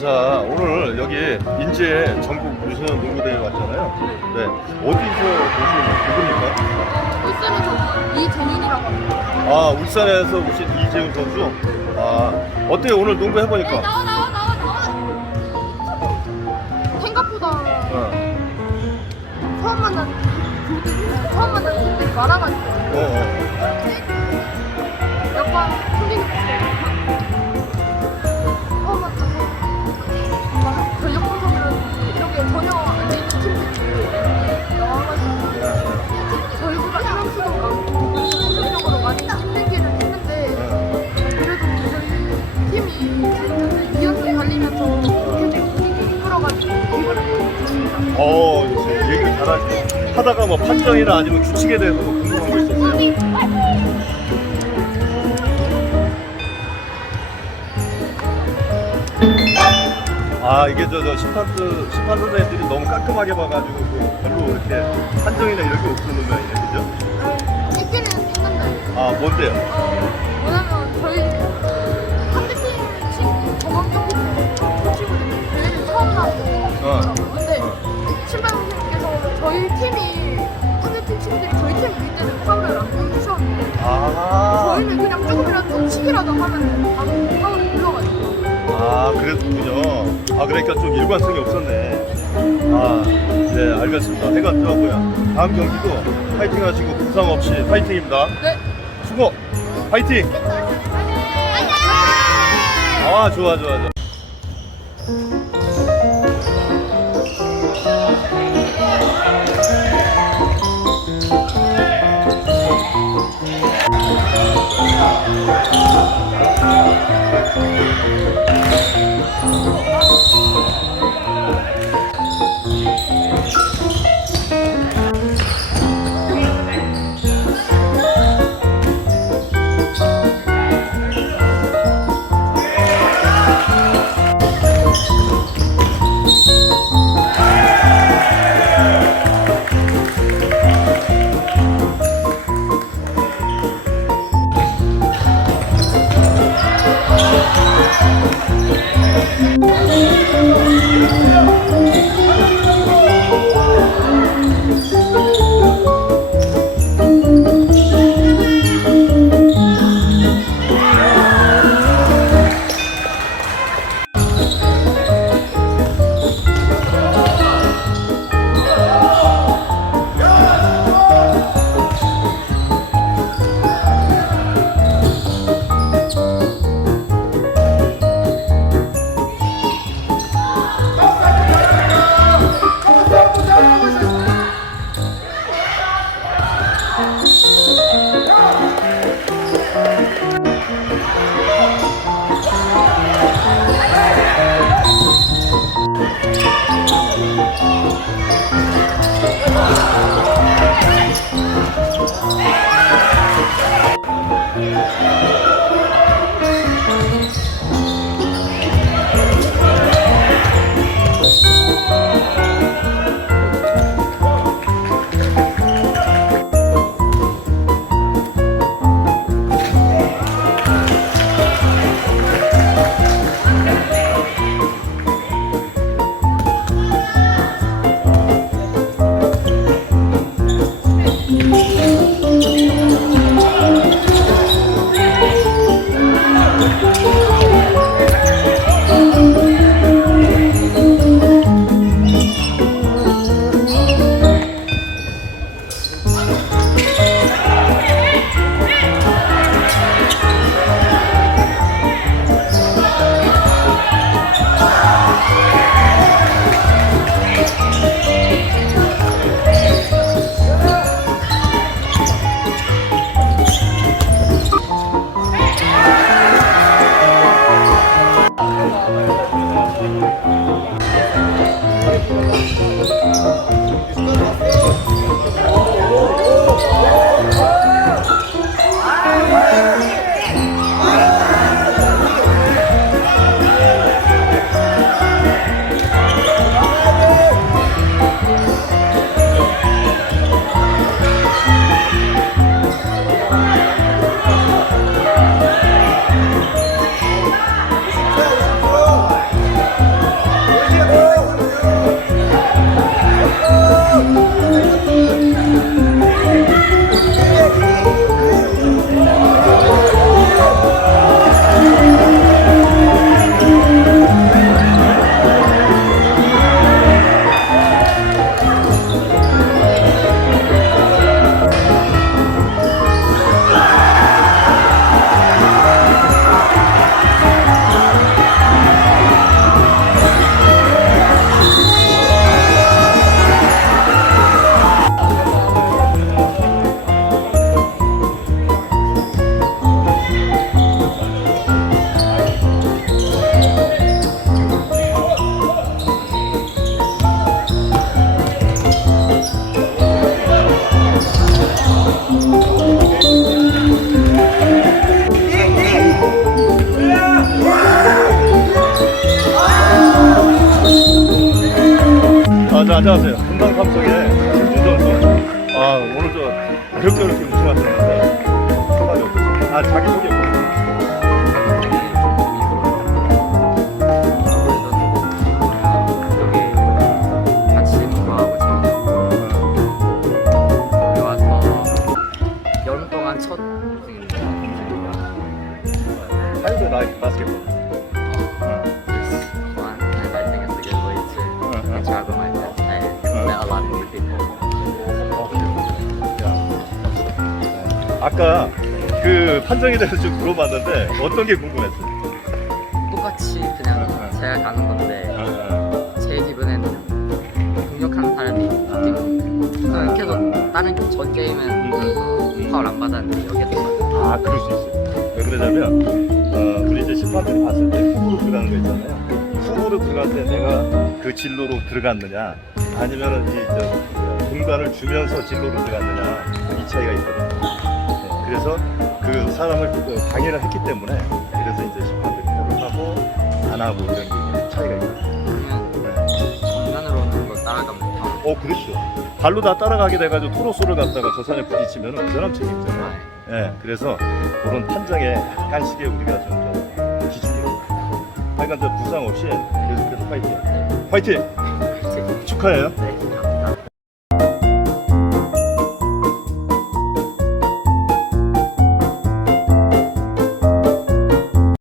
자, 오늘 여기 인제 전국 유소년 농구대회 왔잖아요. 네. 어디서 오신 누굽니까? 울산의 저 이재윤이라고 합니다. 아, 울산에서 오신 이재훈 선수. 아, 어때요? 오늘 농구 해보니까? 나와 나와 나와 나와. 생각보다 어, 처음 만난 처음 만난 팀들이 많아가지고 어, 어. 잘하시네. 하다가 뭐 판정이나 아니면 규칙에 대해서 뭐 궁금한 거 있었어요? 아, 이게 저, 저 심판들, 심판 선생님들이 너무 깔끔하게 봐가지고 그 별로 이렇게 판정이나 이런 게 없는 모양이네, 그죠? 아, 뭔데요? 어, 뭐냐면 저희 상대팀 친 저번 경기 때 친구들이 대회를 처음 나왔거든요. 어. 근데 어. 심판님께서 저희 팀이 상대팀 친구들이 저희 팀 이길 때는 파울을 안 보여주셨는데 아, 저희는 그냥 조금이라도 치기라도 하면 바로 파울을 불러가지고 아, 그랬군요. 아, 그러니까 좀 일관성이 없었네. 아, 네, 알겠습니다. 해가 뜨고요. 다음 경기도 파이팅 하시고 부상 없이 파이팅입니다. 네. 수고! 파이팅! 아, 좋아, 좋아, 좋아. 这样 안녕하세요. 금방 삼성의 선수. 아 오늘 저 어렵게 어렵게 우승하셨는데? 아 자기 소개 좀. 여기 아까 그 판정에 대해서 좀 물어봤는데 어떤 게 궁금했어요? 똑같이 그냥 제가 가는 건데 제 기분에는 공격하는 사람이 바뀌고 저는 계속 다른 전 게임은 파울 안 받았는데 여기서 아 그럴 수 있어요. 왜 그러냐면 어, 우리 이제 심판들이 봤을 때 후보로 들어가는 거 있잖아요. 후보로 들어갈 때 내가 그 진로로 들어갔느냐 아니면은 이저 공간을 주면서 진로로 들어갔느냐 이 차이가 있거든요. 네, 그래서 그 사람을 그 방해를 했기 때문에 그래서 이제 심판들이 포를 하고 안 하고 이런 게 차이가. 그러면 정면으로는 뭐 따라가면 어 그렇죠. 발로 다 따라가게 돼가지고 토로소를 갖다가 저 사람이 부딪히면 그 사람 책임잖아요. 예, 그래서 그런 판정에 약간씩의 우리가 좀, 좀 기준이 저 부상 없이 계속해서 파이팅. 파이팅! 축하해요. 네.